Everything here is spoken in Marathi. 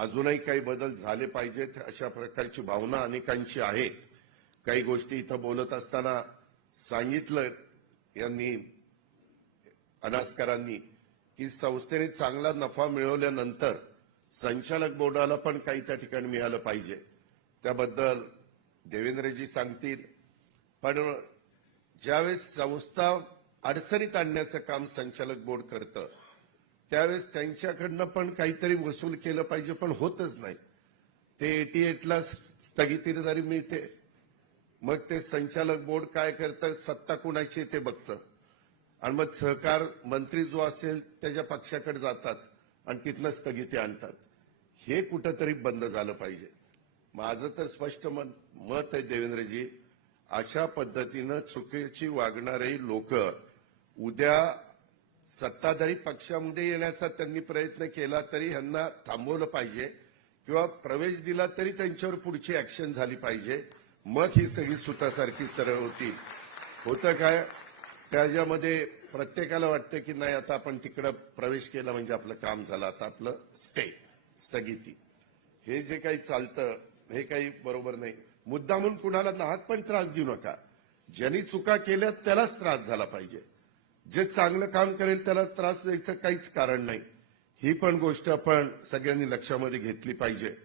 अजूनही काही बदल झाले पाहिजेत अशा प्रकारची भावना अनेकांची आहे. काही गोष्टी इथं बोलत असताना सांगितलं यांनी अनासकरांनी की संस्थेने चांगला नफा मिळवल्यानंतर संचालक बोर्डाला पण काही त्या ठिकाणी मिळालं पाहिजे. त्याबद्दल देवेंद्रजी सांगतील. पण ज्यावेळेस संस्था अडचणीत आणण्याचं काम संचालक बोर्ड करतं त्यावेळेस त्यांच्याकडनं पण काहीतरी वसूल केलं पाहिजे, पण होतच नाही. ते 88ला स्थगिती जरी मिळते, मग ते संचालक बोर्ड काय करतं, सत्ता कुणाची ते बघतं आणि मग सहकार मंत्री जो असेल त्याच्या पक्षाकडे जातात आणि तिथनं स्थगिती आणतात. हे कुठंतरी बंद झालं पाहिजे. माझं तर स्पष्ट मत आहे देवेंद्रजी, अशा पद्धतीनं चुकीची वागणारे लोक उद्या सत्ताधारी पक्षामध्ये येण्याचा त्यांनी प्रयत्न केला तरी ह्यांना थांबवलं पाहिजे किंवा प्रवेश दिला तरी त्यांच्यावर पुढची ऍक्शन झाली पाहिजे. मग ही सगळी सुतासारखी सरळ होती. होतं काय, त्याच्यामध्ये प्रत्येकाला वाटतं की नाही आता आपण तिकडं प्रवेश केला म्हणजे आपलं काम झालं, आता आपलं स्थगिती. हे जे काही चालतं हे काही बरोबर नाही. मुद्दामून कुणाला नाहक पण त्रास देऊ नका. ज्यांनी चुका केल्या त्यालाच त्रास झाला पाहिजे. जे चांगलं काम करेल त्याला त्रास द्यायचं काहीच कारण नाही. ही पण गोष्ट आपण सगळ्यांनी लक्षामध्ये घेतली पाहिजे.